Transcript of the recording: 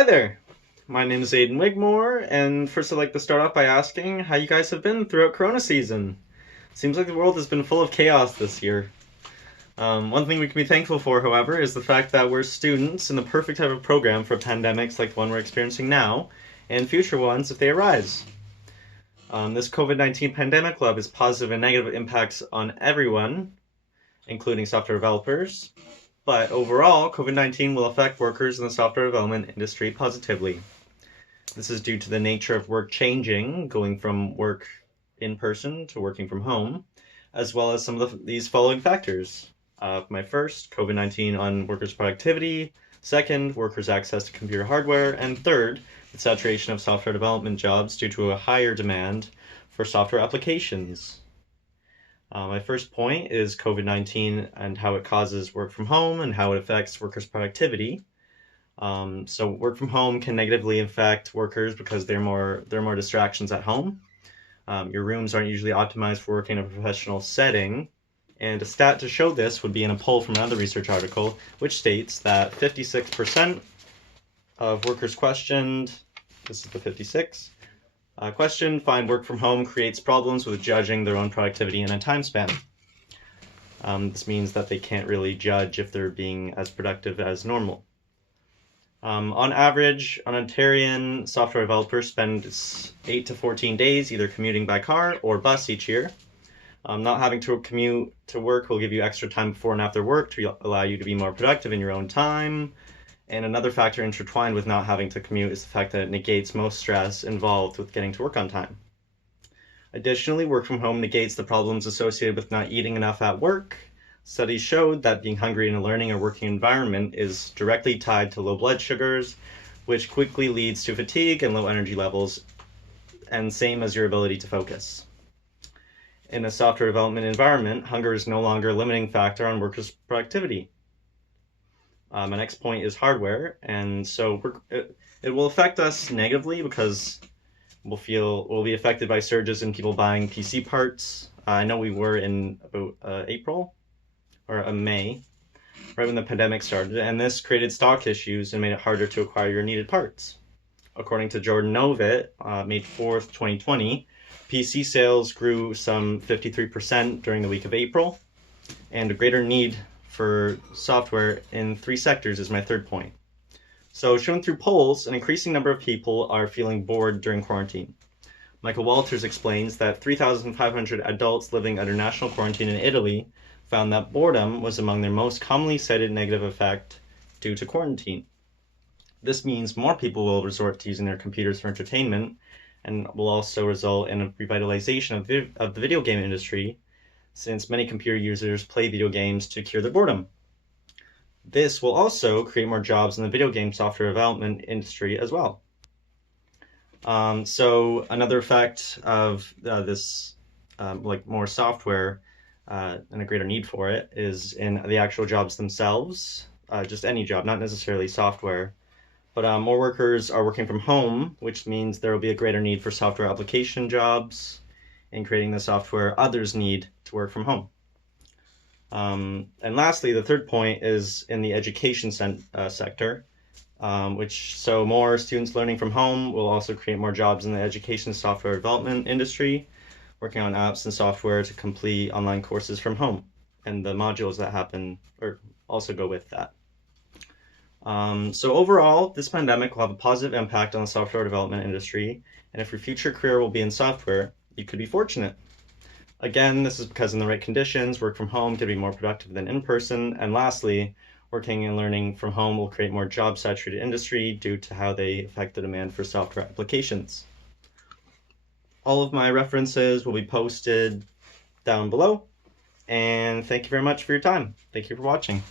Hi there. My name is Aiden Wigmore, and first I'd like to start off by asking how you guys have been throughout Corona season. Seems like the world has been full of chaos this year. One thing we can be thankful for, however, is the fact that we're students in the perfect type of program for pandemics like the one we're experiencing now, and future ones if they arise. This COVID-19 pandemic will have its positive and negative impacts on everyone, including software developers, but overall, COVID-19 will affect workers in the software development industry positively. This is due to the nature of work changing, going from work in person to working from home, as well as some of these following factors. My first, COVID-19 on workers' productivity. Second, workers' access to computer hardware. And third, the saturation of software development jobs due to a higher demand for software applications. My first point is COVID-19 and how it causes work from home and how it affects workers' productivity. So work from home can negatively affect workers because there are more distractions at home. Your rooms aren't usually optimized for working in a professional setting. And a stat to show this would be in a poll from another research article, which states that 56% of workers questioned, this is the 56, question, find work from home creates problems with judging their own productivity in a time span. This means that they can't really judge if they're being as productive as normal. On average, an Ontarian software developer spends 8 to 14 days either commuting by car or bus each year. Not having to commute to work will give you extra time before and after work to allow you to be more productive in your own time. And another factor intertwined with not having to commute is the fact that it negates most stress involved with getting to work on time. Additionally, work from home negates the problems associated with not eating enough at work. Studies showed that being hungry in a learning or working environment is directly tied to low blood sugars, which quickly leads to fatigue and low energy levels, and same as your ability to focus. In a software development environment, hunger is no longer a limiting factor on workers' productivity. My next point is hardware, and so it will affect us negatively because we'll be affected by surges in people buying PC parts. I know we were in about April or May, right when the pandemic started, and this created stock issues and made it harder to acquire your needed parts. According to Jordan Novitt, May 4th, 2020, PC sales grew some 53% during the week of April, and a greater need for software in 3 sectors is my third point. So, shown through polls, an increasing number of people are feeling bored during quarantine. Michael Walters explains that 3,500 adults living under national quarantine in Italy found that boredom was among their most commonly cited negative effect due to quarantine. This means more people will resort to using their computers for entertainment and will also result in a revitalization of the video game industry, since many computer users play video games to cure their boredom. This will also create more jobs in the video game software development industry as well. So another effect of this, like more software and a greater need for it, is in the actual jobs themselves. Just any job, not necessarily software. But more workers are working from home, which means there will be a greater need for software application jobs and creating the software others need to work from home. And lastly, the third point is in the education sector, so more students learning from home will also create more jobs in the education software development industry, working on apps and software to complete online courses from home, and the modules that happen or also go with that. So overall, this pandemic will have a positive impact on the software development industry, and if your future career will be in software, you could be fortunate. Again, this is because in the right conditions, work from home can be more productive than in person. And lastly, working and learning from home will create more job-saturated industry due to how they affect the demand for software applications. All of my references will be posted down below. And thank you very much for your time. Thank you for watching.